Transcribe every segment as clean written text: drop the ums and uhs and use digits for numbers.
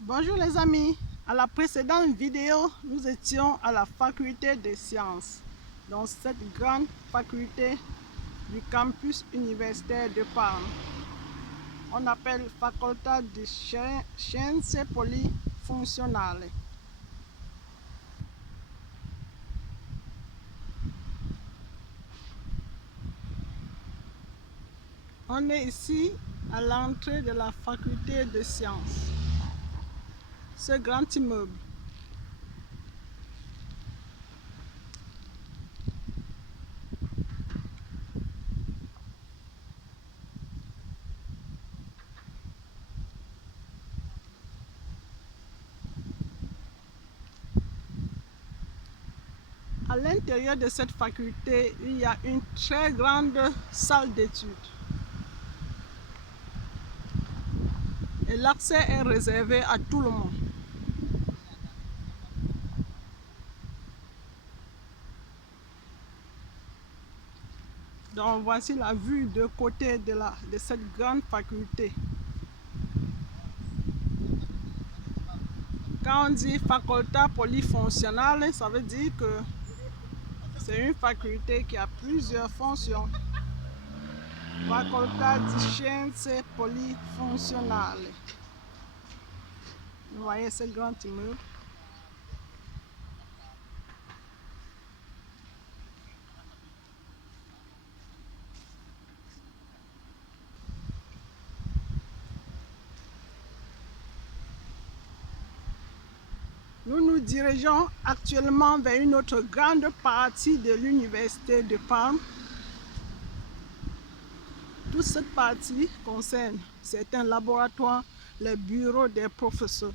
Bonjour les amis, à la précédente vidéo, nous étions à la faculté des sciences, dans cette grande faculté du campus universitaire de Parme. On appelle Facoltà di Scienze Polifunzionali. On est ici à l'entrée de la faculté de sciences. Ce grand immeuble. À l'intérieur de cette faculté, il y a une très grande salle d'études. Et l'accès est réservé à tout le monde. Donc voici la vue de côté de cette grande faculté. Quand on dit facoltà polyfonctionnale, ça veut dire que c'est une faculté qui a plusieurs fonctions. Facoltà di Scienze Polifunzionali. Vous voyez ce grand immeuble. Nous nous dirigeons actuellement vers une autre grande partie de l'université de Parme. Toute cette partie concerne certains laboratoires, les bureaux des professeurs.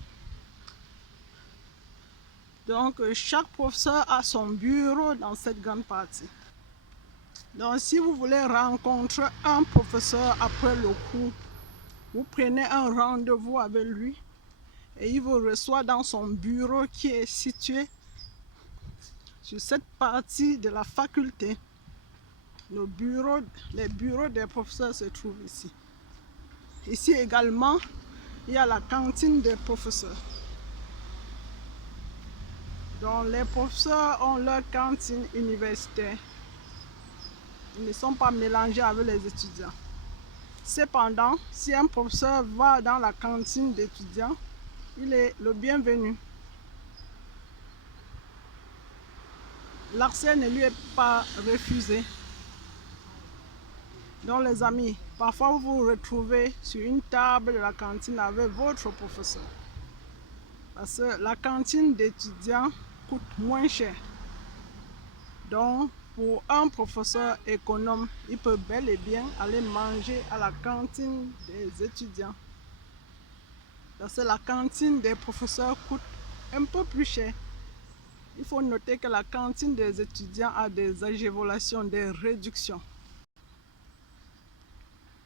Donc, chaque professeur a son bureau dans cette grande partie. Donc, si vous voulez rencontrer un professeur après le cours, vous prenez un rendez-vous avec lui et il vous reçoit dans son bureau qui est situé sur cette partie de la faculté. Les bureaux des professeurs se trouvent ici. Ici également, il y a la cantine des professeurs. Donc, les professeurs ont leur cantine universitaire. Ils ne sont pas mélangés avec les étudiants. Cependant, si un professeur va dans la cantine d'étudiants, il est le bienvenu. L'accès ne lui est pas refusé. Donc les amis, parfois vous vous retrouvez sur une table de la cantine avec votre professeur. Parce que la cantine d'étudiants coûte moins cher. Donc, pour un professeur économe, il peut bel et bien aller manger à la cantine des étudiants. Parce que la cantine des professeurs coûte un peu plus cher. Il faut noter que la cantine des étudiants a des agévolations, des réductions.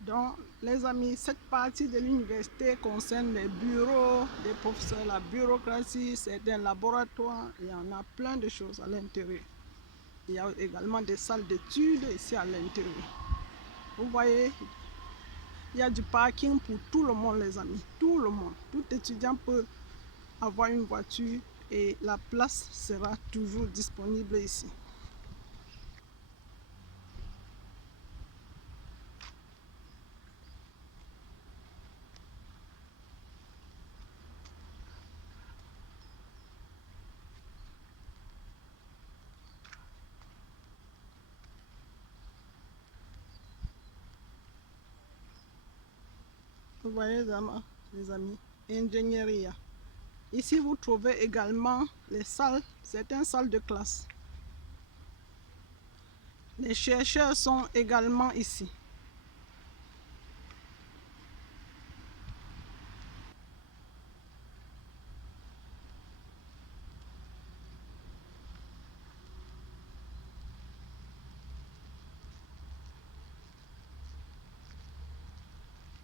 Donc, les amis, cette partie de l'université concerne les bureaux des professeurs, la bureaucratie, certains laboratoires. Il y en a plein de choses à l'intérieur. Il y a également des salles d'études ici à l'intérieur. Vous voyez, il y a du parking pour tout le monde, les amis. Tout le monde. Tout étudiant peut avoir une voiture et la place sera toujours disponible ici. Vous voyez, les amis, ingénierie. Ici, vous trouvez également les salles, certaines salles de classe. Les chercheurs sont également ici.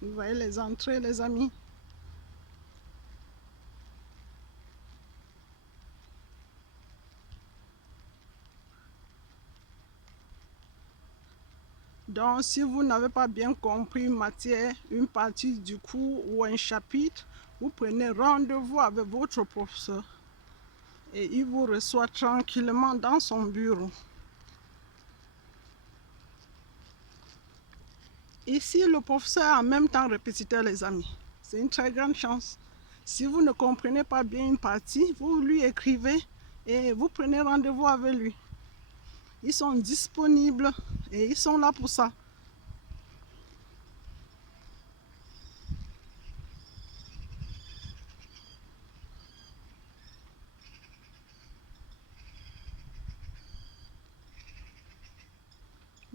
Vous voyez les entrées, les amis. Donc, si vous n'avez pas bien compris une matière, une partie du cours ou un chapitre, vous prenez rendez-vous avec votre professeur et il vous reçoit tranquillement dans son bureau. Ici, le professeur est en même temps répétiteur, les amis. C'est une très grande chance. Si vous ne comprenez pas bien une partie, vous lui écrivez et vous prenez rendez-vous avec lui. Ils sont disponibles et ils sont là pour ça.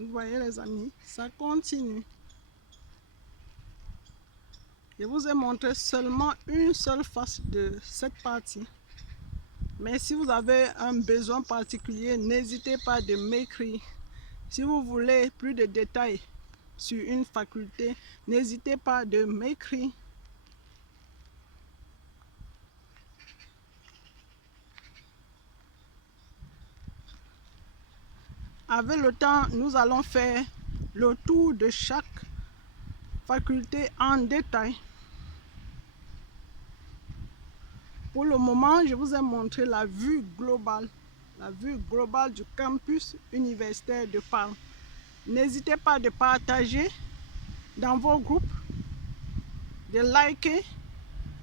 Vous voyez les amis, ça continue. Je vous ai montré seulement une seule face de cette partie. Mais si vous avez un besoin particulier, n'hésitez pas de m'écrire. Si vous voulez plus de détails sur une faculté, n'hésitez pas de m'écrire. Avec le temps, nous allons faire le tour de chaque faculté en détail. Pour le moment, je vous ai montré la vue globale du campus universitaire de Parme. N'hésitez pas de partager dans vos groupes, de liker,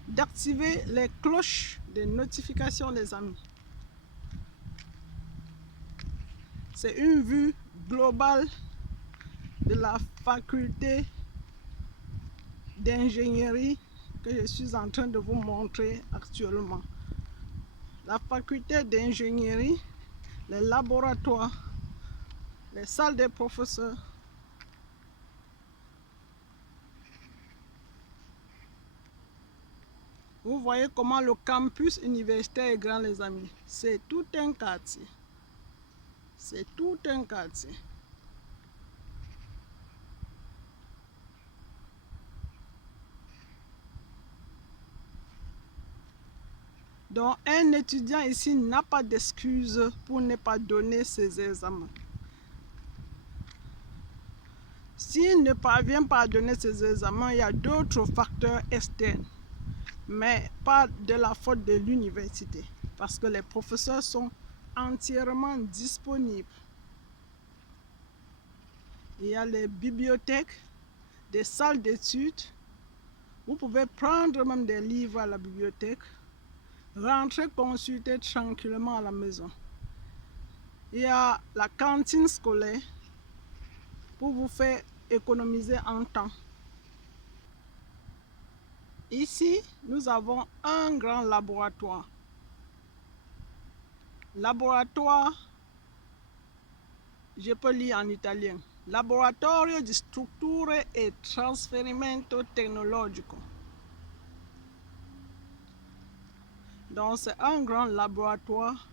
d'activer les cloches de notification, les amis. C'est une vue globale de la faculté d'ingénierie que je suis en train de vous montrer actuellement. La faculté d'ingénierie, les laboratoires, les salles des professeurs. Vous voyez comment le campus universitaire est grand, les amis. C'est tout un quartier. C'est tout un quartier. Donc, un étudiant ici n'a pas d'excuse pour ne pas donner ses examens. S'il ne parvient pas à donner ses examens, il y a d'autres facteurs externes, mais pas de la faute de l'université, parce que les professeurs sont entièrement disponibles. Il y a les bibliothèques, des salles d'études. Vous pouvez prendre même des livres à la bibliothèque, rentrer consulter tranquillement à la maison. Il y a la cantine scolaire pour vous faire économiser en temps. Ici, nous avons un grand laboratoire. Laboratoire, je peux lire en italien. Laboratorio di strutture e trasferimento tecnologico. Donc, c'est un grand laboratoire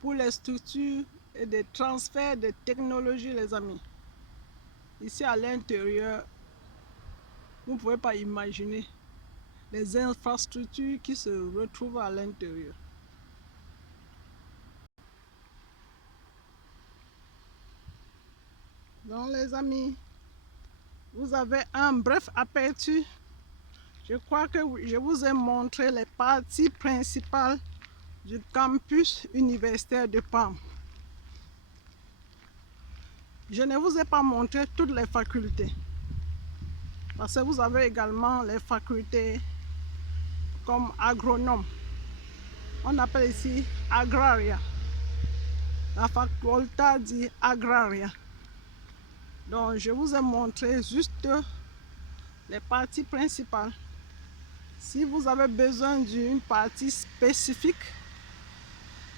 pour les structures et des transferts de technologies, les amis. Ici, à l'intérieur, vous ne pouvez pas imaginer les infrastructures qui se retrouvent à l'intérieur. Donc, les amis, vous avez un bref aperçu. Je crois que je vous ai montré les parties principales du campus universitaire de Parme. Je ne vous ai pas montré toutes les facultés, parce que vous avez également les facultés comme agronome. On appelle ici agraria. La faculté dit agraria. Donc, je vous ai montré juste les parties principales. Si vous avez besoin d'une partie spécifique,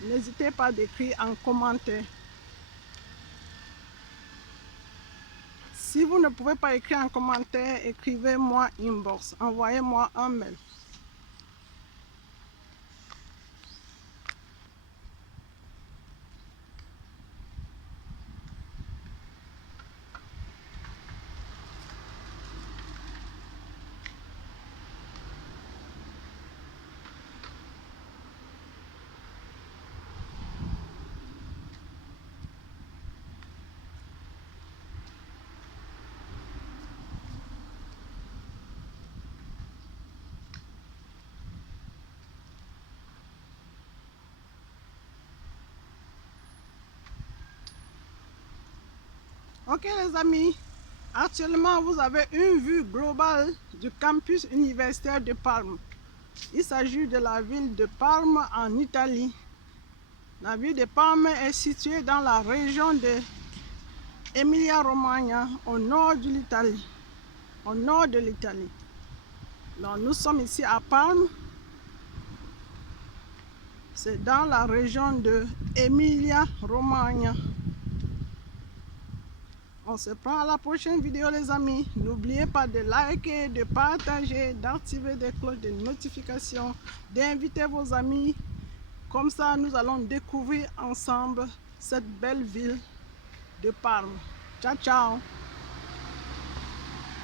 n'hésitez pas d'écrire en commentaire. Si vous ne pouvez pas écrire en commentaire, écrivez-moi inbox, envoyez-moi un mail. Ok les amis, actuellement vous avez une vue globale du campus universitaire de Parme. Il s'agit de la ville de Parme en Italie. La ville de Parme est située dans la région de Emilia-Romagna, au nord de l'Italie. Donc nous sommes ici à Parme. C'est dans la région de Emilia-Romagna. On se prend à la prochaine vidéo les amis. N'oubliez pas de liker, de partager, d'activer des cloches de notification, d'inviter vos amis. Comme ça, nous allons découvrir ensemble cette belle ville de Parme. Ciao, ciao!